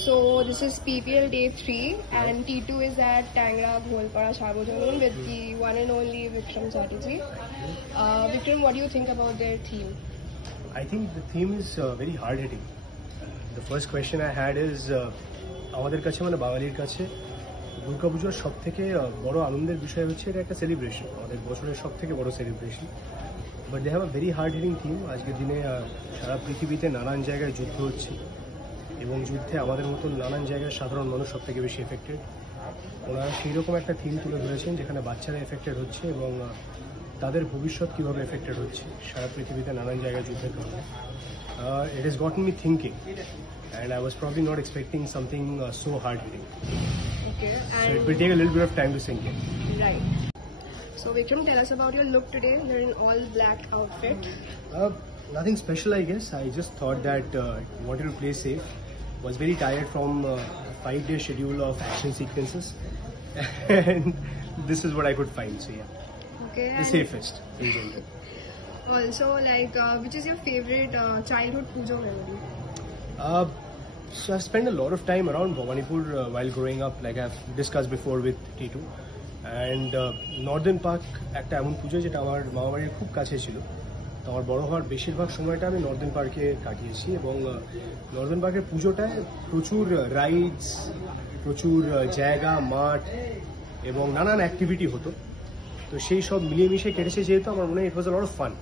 So this is PPL day 3 and T2 is at Tangra Gholpara Sarvojanyam with the one and only Vikram Chatterjee. Vikram, what do you think about their theme? I think the theme is very hard hitting. The first question I had is আমাদের কাছে মানে বাঙালির কাছে দুর্গাপুজোর সব থেকে বড় আনন্দের বিষয় হচ্ছে এটা একটা সেলিব্রেশন, আমাদের বছরের সব থেকে বড় celebration. But they have a very hard hitting theme. আজকের দিনে সারা পৃথিবীতে নানান জায়গায় যুদ্ধ হচ্ছে এবং যুদ্ধে আমাদের মতন নানান জায়গায় সাধারণ মানুষ সব থেকে বেশি এফেক্টেড। ওনারা সেই রকম একটা থিম তুলে ধরেছেন যেখানে বাচ্চারা এফেক্টেড হচ্ছে এবং তাদের ভবিষ্যৎ কীভাবে এফেক্টেড হচ্ছে সারা পৃথিবীতে নানান জায়গায় যুদ্ধের কারণে। It has gotten me thinking, and I was probably not expecting something so hard hitting. Okay, So it will take a little bit of time to sink in. Right. So Vikram, tell us about your look today. You're in all black outfit. Nothing special, I guess. I just thought that wanted to play safe. Was very tired from a 5-day schedule of action sequences, and this is what I could find. So yeah, Okay. the safest in general. Also, which is your favorite childhood pujo memory? So I've spent a lot of time around Bhawanipur while growing up, like I've discussed before with T2. And Northern park একটা এমন পুজো যেটা আমার মামাবাড়ির খুব কাছে ছিল। তো আমার বড় হওয়ার বেশিরভাগ সময়টা আমি নর্দার্ন পার্কে কাটিয়েছি এবং নর্দার্ন পার্কের পুজোটায় প্রচুর রাইডস, প্রচুর জায়গা, মাঠ এবং নানান অ্যাক্টিভিটি হতো। তো সেই সব মিলিয়ে মিশিয়ে কেটেছে যেহেতু আমার মনে হয় ইট ওয়াজ আ লট অফ ফান,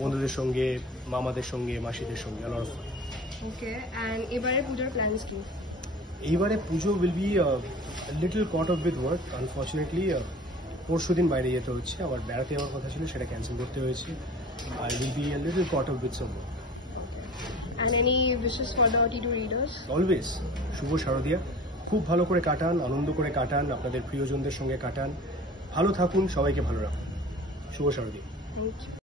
বন্ধুদের সঙ্গে, মামাদের সঙ্গে, মাসিদের সঙ্গে, lot of fun. Okay, and এবারে পুজোর প্ল্যানস কি? এইবারে পুজো will be little cut off with work unfortunately. পরশু দিন বাইরে যেতে হচ্ছে, আবার বেড়াতে যাওয়ার কথা ছিল সেটা ক্যান্সেল করতে হয়েছে। I will be little cut off with some work. And any wishes for the T2 readers? Always শুভ শারদিয়া, খুব ভালো করে কাটান, আনন্দ করে কাটান, আপনাদের প্রিয়জনদের সঙ্গে কাটান, ভালো থাকুন, সবাইকে ভালো রাখুন। শুভ শারদিয়া। Thank you.